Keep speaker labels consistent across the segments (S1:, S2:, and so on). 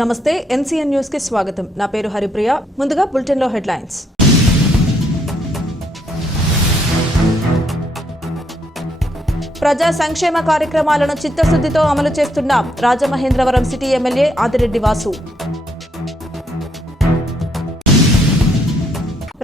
S1: నమస్తే ఎన్సీఎన్ న్యూస్కి స్వాగతం. నా పేరు హరిప్రియ. ముందుగా బులెటిన్లో హెడ్లైన్స్. ప్రజా సంక్షేమ కార్యక్రమాలను చిత్తశుద్ధితో అమలు చేస్తున్నాం రాజమహేంద్రవరం సిటీ ఎమ్మెల్యే ఆదిరెడ్డి వాసు.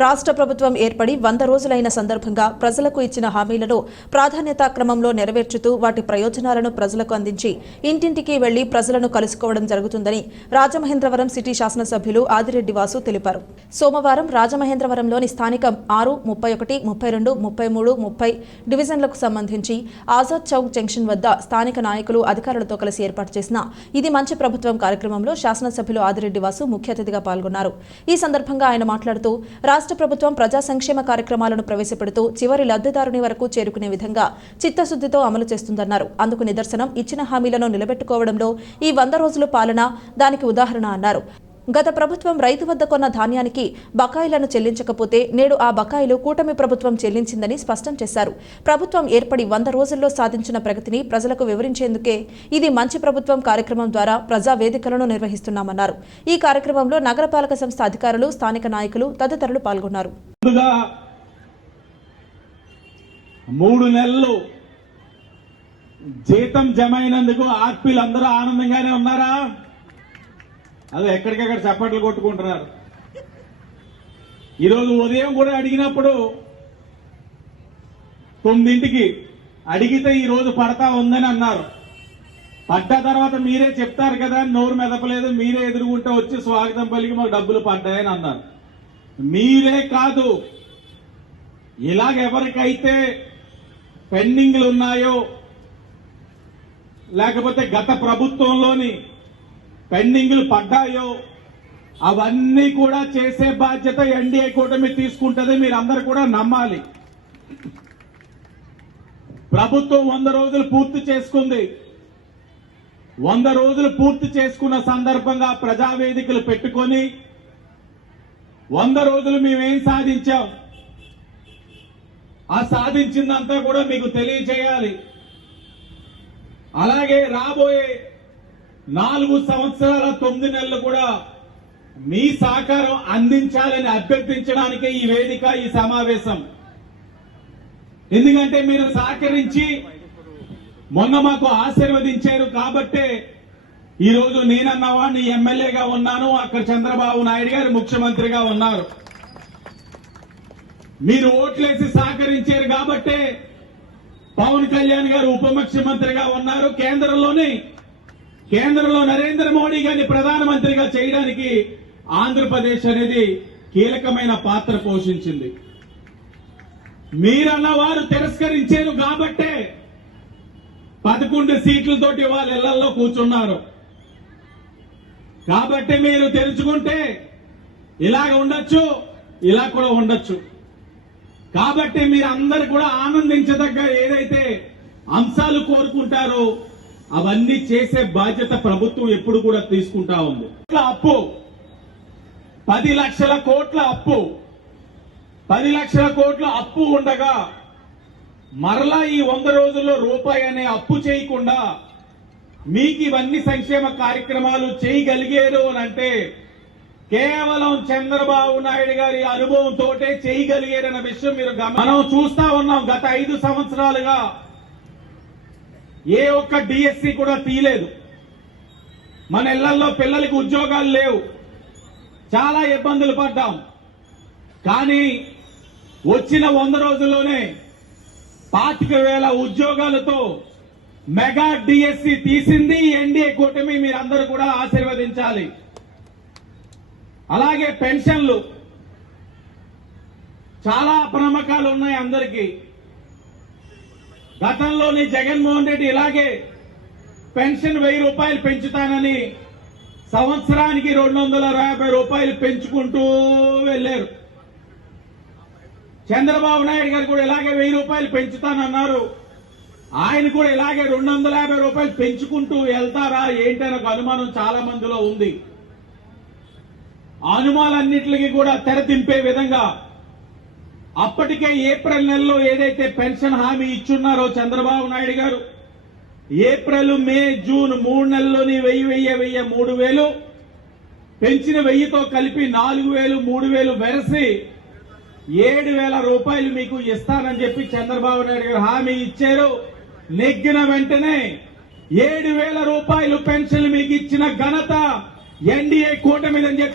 S1: రాష్ట్ర ప్రభుత్వం ఏర్పడి వంద రోజులైన సందర్భంగా ప్రజలకు ఇచ్చిన హామీలను ప్రాధాన్యతా క్రమంలో నెరవేర్చుతూ వాటి ప్రయోజనాలను ప్రజలకు అందించి ఇంటింటికి వెళ్ళి ప్రజలను కలుసుకోవడం జరుగుతుందని రాజమహేంద్రవరం సిటీ శాసనసభ్యులు ఆదిరెడ్డి వాసు తెలిపారు. సోమవారం రాజమహేంద్రవరంలోని స్థానిక ఆరు ముప్పై ఒకటి ముప్పై రెండు ముప్పై మూడు ముప్పై డివిజన్లకు సంబంధించి ఆజాద్ చౌక్ జంక్షన్ వద్ద స్థానిక నాయకులు అధికారులతో కలిసి ఏర్పాటు చేసిన ఇది మంచి ప్రభుత్వం కార్యక్రమంలో శాసనసభ్యులు ఆదిరెడ్డి వాసు ముఖ్య అతిథిగా పాల్గొన్నారు. ఈ సందర్భంగా ఆయన మాట్లాడుతూ రాష్ట్ర రాష్ట్ర ప్రభుత్వం ప్రజా సంక్షేమ కార్యక్రమాలను ప్రవేశపెడుతూ చివరి లబ్ధిదారుని వరకు చేరుకునే విధంగా చిత్తశుద్ధితో అమలు చేస్తుందన్నారు. అందుకు నిదర్శనం ఇచ్చిన హామీలను నిలబెట్టుకోవడంలో ఈ వంద రోజుల పాలన దానికి ఉదాహరణ అన్నారు. గత ప్రభుత్వం రైతు వద్ద కొన్న ధాన్యానికి బకాయిలను చెల్లించకపోతే నేడు ఆ బకాయిలు కూటమి ప్రభుత్వం చెల్లించిందని స్పష్టం చేశారు. ప్రభుత్వం ఏర్పడి వంద రోజుల్లో సాధించిన ప్రగతిని ప్రజలకు వివరించేందుకే ఇది మంచి ప్రభుత్వం కార్యక్రమం ద్వారా ప్రజా వేదికలను నిర్వహిస్తున్నామన్నారు. ఈ కార్యక్రమంలో నగరపాలక సంస్థ అధికారులు స్థానిక నాయకులు తదితరులు పాల్గొన్నారు.
S2: మూడు నెలలు జీతం జమ అయినందుకు ఆర్పీలు అందరూ ఆనందంగానే ఉన్నారా? అదే ఎక్కడికెక్కడ చప్పట్లు కొట్టుకుంటున్నారు. ఈరోజు ఉదయం కూడా అడిగినప్పుడు తొమ్మిదింటికి అడిగితే ఈ రోజు పడతా ఉందని అన్నారు. పడ్డ తర్వాత మీరే చెప్తారు కదా నోరు మెదపలేదు మీరే ఎదురుగుంటే వచ్చి స్వాగతం పలికి మాకు డబ్బులు పడ్డాయని అన్నారు. మీరే కాదు ఇలాగ ఎవరికైతే పెండింగ్లు ఉన్నాయో లేకపోతే గత ప్రభుత్వంలోని పెండింగ్లు పడ్డాయో అవన్నీ కూడా చేసే బాధ్యత ఎన్డీఏ కూటమి తీసుకుంటది మీరందరూ కూడా నమ్మాలి. ప్రభుత్వం వంద రోజులు పూర్తి చేసుకుంది. వంద రోజులు పూర్తి చేసుకున్న సందర్భంగా ప్రజావేదికలు పెట్టుకొని వంద రోజులు మేమేం సాధించాం? ఆ సాధించిందంతా కూడా మీకు తెలియజేయాలి. అలాగే రాబోయే నాలుగు సంవత్సరాల తొమ్మిది నెలలు కూడా మీ సహకారం అందించాలని అభ్యర్థించడానికే ఈ వేదిక ఈ సమావేశం. ఎందుకంటే మీరు సహకరించి మొన్న మాకు ఆశీర్వదించారు కాబట్టే ఈరోజు నేనన్నవాడిని ఎమ్మెల్యేగా ఉన్నాను అక్కడ చంద్రబాబు నాయుడు గారు ముఖ్యమంత్రిగా ఉన్నారు. మీరు ఓట్లేసి సహకరించారు కాబట్టే పవన్ కళ్యాణ్ గారు ఉప ముఖ్యమంత్రిగా ఉన్నారు. కేంద్రంలోని కేంద్రంలో నరేంద్ర మోడీ గారిని ప్రధానమంత్రిగా చేయడానికి ఆంధ్రప్రదేశ్ అనేది కీలకమైన పాత్ర పోషించింది. మీరన్న వారు తిరస్కరించారు కాబట్టే పదకొండు సీట్లతోటి వాళ్ళ ఇళ్ళలో కూర్చున్నారు. కాబట్టి మీరు తెలుసుకుంటే ఇలాగ ఉండొచ్చు ఇలా కూడా ఉండొచ్చు. కాబట్టి మీరు అందరు కూడా ఆనందించదగ్గ ఏదైతే అంశాలు కోరుకుంటారో అవన్నీ చేసే బాధ్యత ప్రభుత్వం ఎప్పుడు కూడా తీసుకుంటా ఉంది. అప్పు. పది లక్షల కోట్ల అప్పు. పది లక్షల కోట్ల అప్పు ఉండగా మరలా ఈ వంద రోజుల్లో రూపాయి అనే అప్పు చేయకుండా మీకు ఇవన్నీ సంక్షేమ కార్యక్రమాలు చేయగలిగారు అని అంటే కేవలం చంద్రబాబు నాయుడు గారి అనుభవంతోటే చేయగలిగారన్న విషయం మీరు మనం చూస్తా ఉన్నాం గత ఐదు సంవత్సరాలుగా ఏ ఒక్క డిఎస్సి కూడా తీయలేదు. మన ఇళ్ళలో పిల్లలకి ఉద్యోగాలు లేవు. చాలా ఇబ్బందులు పడ్డాం. కానీ వచ్చిన వంద రోజుల్లోనే పాతిక వేల ఉద్యోగాలతో మెగా డిఎస్సి తీసింది ఎన్డీఏ కూటమి. మీరందరూ కూడా ఆశీర్వదించాలి. అలాగే పెన్షన్లు. చాలా అప్రమకాలు ఉన్నాయి అందరికీ. గతంలోని జగన్మోహన్ రెడ్డి ఇలాగే పెన్షన్ వెయ్యి రూపాయలు పెంచుతానని సంవత్సరానికి రెండు వందల యాభై రూపాయలు పెంచుకుంటూ వెళ్ళారు చంద్రబాబు నాయుడు గారు కూడా ఇలాగే వెయ్యి రూపాయలు పెంచుతానన్నారు. ఆయన కూడా ఇలాగే రెండు వందల యాభై రూపాయలు పెంచుకుంటూ వెళ్తారా ఏంటనే అనుమానం చాలా మందిలో ఉంది. అనుమానాలన్నింటికి కూడా తెరదింపే విధంగా అప్పటికే ఏప్రిల్ నెలలో ఏదైతే పెన్షన్ హామీ ఇచ్చున్నారో చంద్రబాబు నాయుడు గారు ఏప్రిల్ మే జూన్ మూడు నెలల్లోని వెయ్యి వెయ్యి వెయ్యి మూడు వేలు పెంచిన వెయ్యితో కలిపి నాలుగు వేలు మూడు వేలు వెరసి ఏడు వేల రూపాయలు మీకు ఇస్తానని చెప్పి చంద్రబాబు నాయుడు గారు హామీ ఇచ్చారు. నెగ్గిన వెంటనే ఏడు వేల రూపాయలు పెన్షన్ మీకు ఇచ్చిన ఘనత ఎన్డీఏ కూటమిదని చెప్పి